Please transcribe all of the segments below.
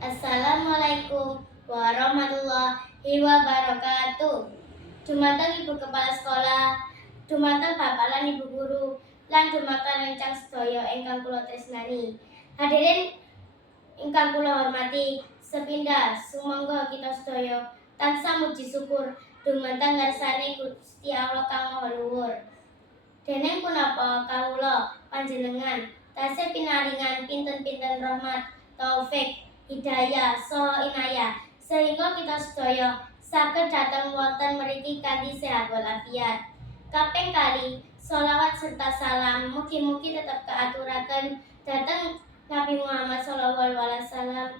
Assalamualaikum warahmatullahi wabarakatuh. Dumateng Ibu Kepala Sekolah, dumateng Bapak lan Ibu Guru, lan dumateng rencang sedaya ingkang kula tresnani. Hadirin ingkang kula hormati, sepindah sumangga kita sedaya tansah muji syukur dumateng ngarsane Gusti Allah kang Maha Luhur. Déning punapa kawula panjenengan tasih pinaringan pinten-pinten rahmat, taufik, hidayah, saha inayah sehingga kita sedaya saged dhateng wonten mriki kanthi sehat walafiat. Kaping kalih sholawat serta salam mugi-mugi tetep kaaturaken dhateng Nabi Muhammad sallallahu alaihi wasallam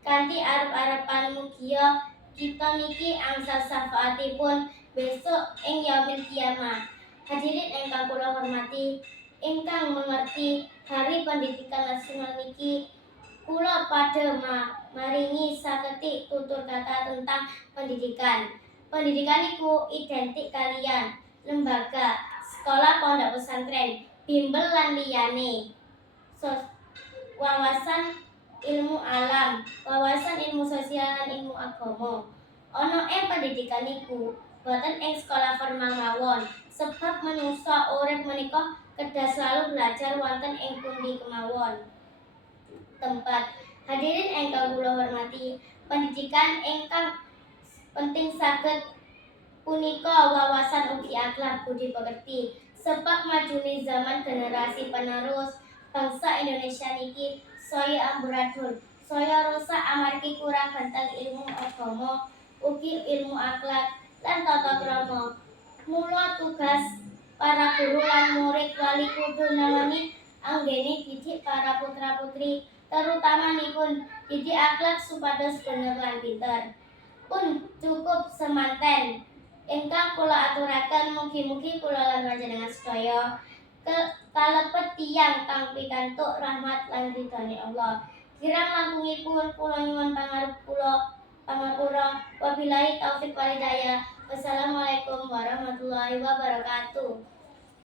kanthi arep-arepan mugia kita niki angsal syafaatipun besok ing yaumil kiamah. Hadirin ingkang kula hormati, ingkang mengerti Hari Pendidikan Nasional niki kula pada maringi saketik tutur kata tentang pendidikan. Pendidikan niku identik kalian lembaga, sekolah, pondok pesantren, bimbel lan liyane. Wawasan ilmu alam, wawasan ilmu sosial lan ilmu agama. Ana ing pendidikan niku boten ing sekolah formal mawon, sebab manungsa urip menika kedah selalu belajar wonten ing pundi kemawon tempat. Hadirin ingkang kula hormati, pendidikan ingkang penting saged punika wawasan ugi akhlak budi pekerti, sebab majune zaman generasi penerus bangsa Indonesia niki saya amburadul, saya rusak amargi kurang benteng ilmu agama, ugi ilmu akhlak lan tata krama. Mula tugas para guru lan murid wali kudu namani anggene didik para putra putri, terutamanipun didik akhlak supados bener lan pinter. Pun cukup semanten ingkang kula aturaken, mugi-mugi kula lan panjenengan sedaya kalebet tiyang kang pikantuk rahmat lan ridhone Allah. Kirang langkungipun kula nyuwun pangarup kula pangapura. Wabillahi taufik wal hidayah. Wassalamualaikum warahmatullahi wabarakatuh.